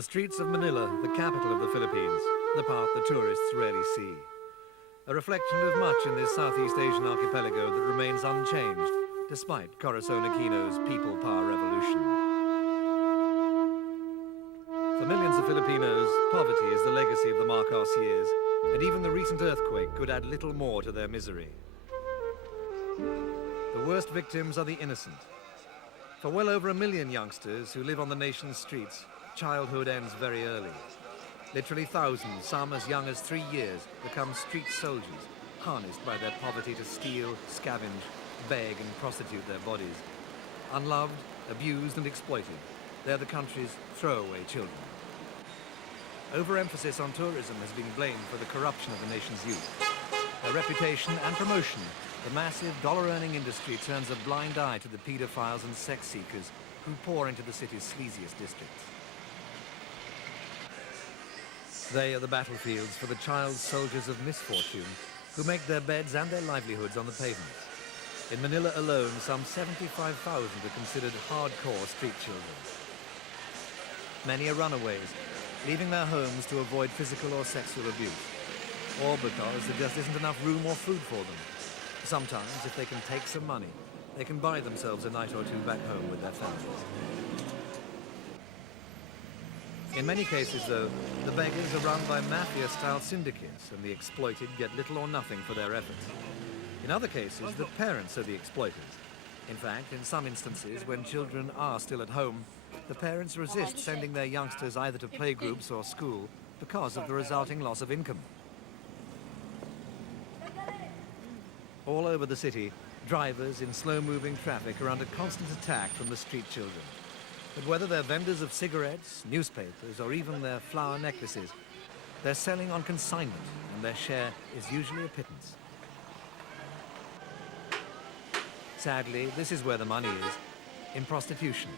The streets of Manila, the capital of the Philippines, the part the tourists rarely see. A reflection of much in this Southeast Asian archipelago that remains unchanged, despite Corazon Aquino's people power revolution. For millions of Filipinos, poverty is the legacy of the Marcos years, and even the recent earthquake could add little more to their misery. The worst victims are the innocent. For well over 1 million youngsters who live on the nation's streets, childhood ends very early. Literally thousands, some as young as 3 years, become street soldiers, harnessed by their poverty to steal, scavenge, beg and prostitute their bodies. Unloved, abused and exploited, they're the country's throwaway children. Overemphasis on tourism has been blamed for the corruption of the nation's youth. Their reputation and promotion, the massive dollar-earning industry turns a blind eye to the paedophiles and sex seekers who pour into the city's sleaziest districts. They are the battlefields for the child soldiers of misfortune who make their beds and their livelihoods on the pavements. In Manila alone, some 75,000 are considered hardcore street children. Many are runaways, leaving their homes to avoid physical or sexual abuse, or because there just isn't enough room or food for them. Sometimes, if they can take some money, they can buy themselves a night or two back home with their families. In many cases, though, the beggars are run by mafia-style syndicates, and the exploited get little or nothing for their efforts. In other cases, the parents are the exploiters. In fact, in some instances, when children are still at home, the parents resist sending their youngsters either to playgroups or school because of the resulting loss of income. All over the city, drivers in slow-moving traffic are under constant attack from the street children. But whether they're vendors of cigarettes, newspapers, or even their flower necklaces, they're selling on consignment, and their share is usually a pittance. Sadly, this is where the money is, in prostitution.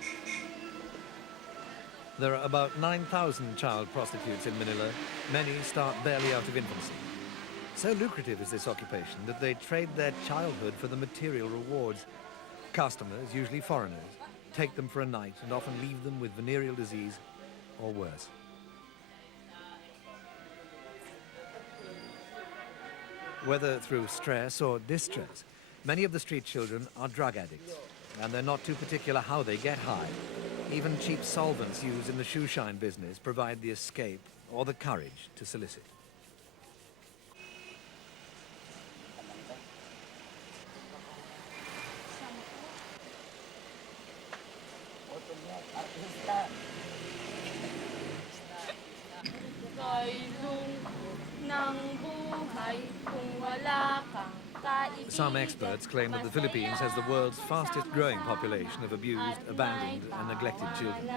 There are about 9,000 child prostitutes in Manila. Many start barely out of infancy. So lucrative is this occupation that they trade their childhood for the material rewards. Customers, usually foreigners, take them for a night and often leave them with venereal disease or worse. Whether through stress or distress, many of the street children are drug addicts, and they're not too particular how they get high. Even cheap solvents used in the shoeshine business provide the escape or the courage to solicit. Some experts claim that the Philippines has the world's fastest growing population of abused, abandoned and neglected children.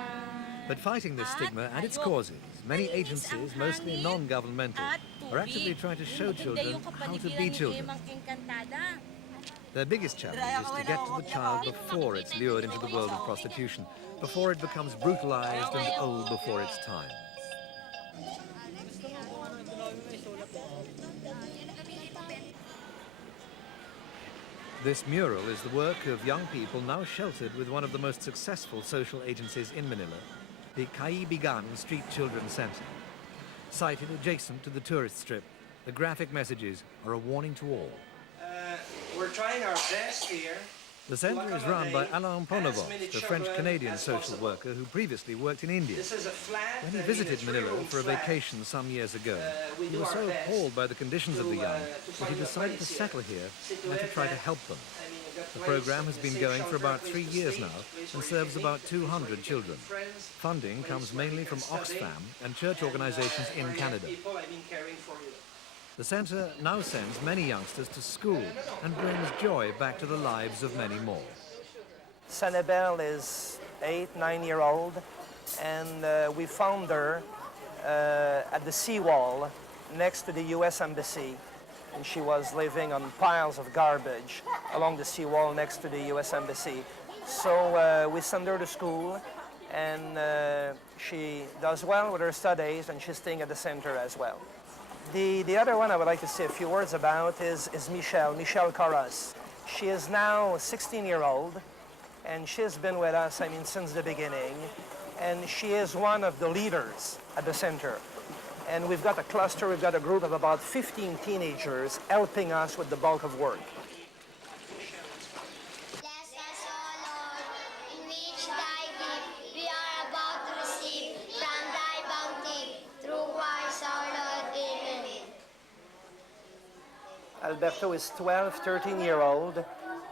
But fighting this stigma and its causes, many agencies, mostly non-governmental, are actively trying to show children how to be children. Their biggest challenge is to get to the child before it's lured into the world of prostitution, before it becomes brutalized and old before its time. This mural is the work of young people now sheltered with one of the most successful social agencies in Manila, the Kaibigan Street Children Center. Sited adjacent to the tourist strip, the graphic messages are a warning to all. We're trying our best here. The center is run by Alain, a French-Canadian social worker who previously worked in India. When he visited Manila for a vacation some years ago, he was so appalled by the conditions of the young that he decided to settle here and to try to help them. The program has been going for about 3 years now and serves about 200 children. Funding comes mainly from Oxfam and church organizations in Canada. The center now sends many youngsters to school and brings joy back to the lives of many more. Sanabel is 9-year-old, and we found her at the seawall next to the U.S. Embassy. And she was living on piles of garbage along the seawall next to the U.S. Embassy. So we sent her to school, and she does well with her studies, and she's staying at the center as well. The other one I would like to say a few words about is Michelle Carras. She is now 16-year-old, and she's been with us, since the beginning. and she is one of the leaders at the center. And we've got a cluster, we've got a group of about 15 teenagers helping us with the bulk of work. Bless us, O Lord, in which thy gift we are about to receive from thy bounty, through Christ our Lord. Amen. Alberto is 12, 13-year-old,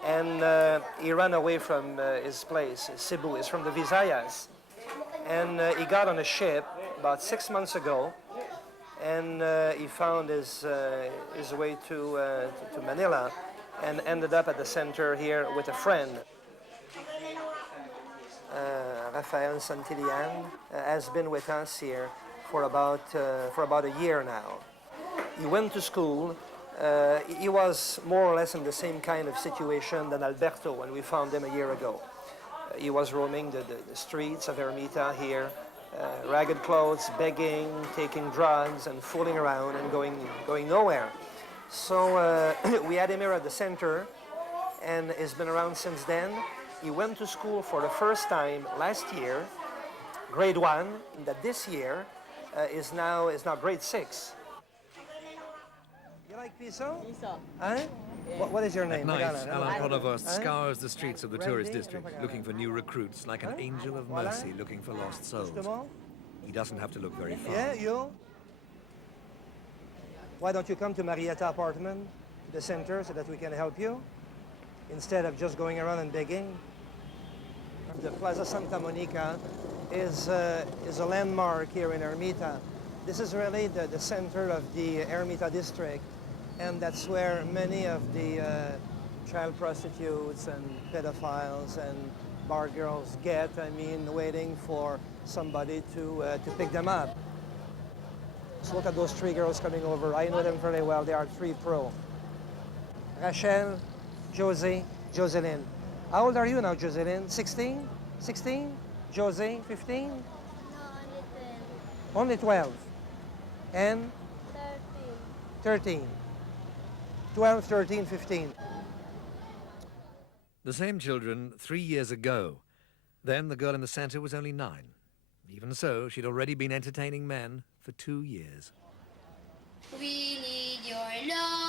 and he ran away from his place, Cebu. He's from the Visayas. And he got on a ship about 6 months ago, and he found his way to Manila and ended up at the center here with a friend. Rafael Santillan has been with us here for about a year now. He went to school. He was more or less in the same kind of situation than Alberto when we found him a year ago. He was roaming the streets of Ermita here, ragged clothes, begging, taking drugs, and fooling around and going nowhere. So we had him here at the center, and he's been around since then. He went to school for the first time last year, grade 1, and that this year is now grade 6. You like piso? Piso. Huh? What is your name? At night, Magana, Alain no? Pronovost Huh? scours the streets of the tourist Brandy? district, looking for new recruits, like an angel of mercy looking for lost souls. Gusto He doesn't have to look very far. Yeah, you? Why don't you come to Marietta apartment, the center, so that we can help you, instead of just going around and begging? The Plaza Santa Monica is a landmark here in Ermita. This is really the center of the Ermita district, and that's where many of the child prostitutes and pedophiles and bar girls get, waiting for somebody to pick them up. So look at those 3 girls coming over. I know them very well. They are 3 pro. Rachel, Josie, Jocelyn. How old are you now, Jocelyn? 16? 16? Josie, 15? No, Only only 12. 12. And 13. 13. 12, 13, 15. The same children 3 years ago. Then the girl in the center was only 9. Even so, she'd already been entertaining men for 2 years. We need your love.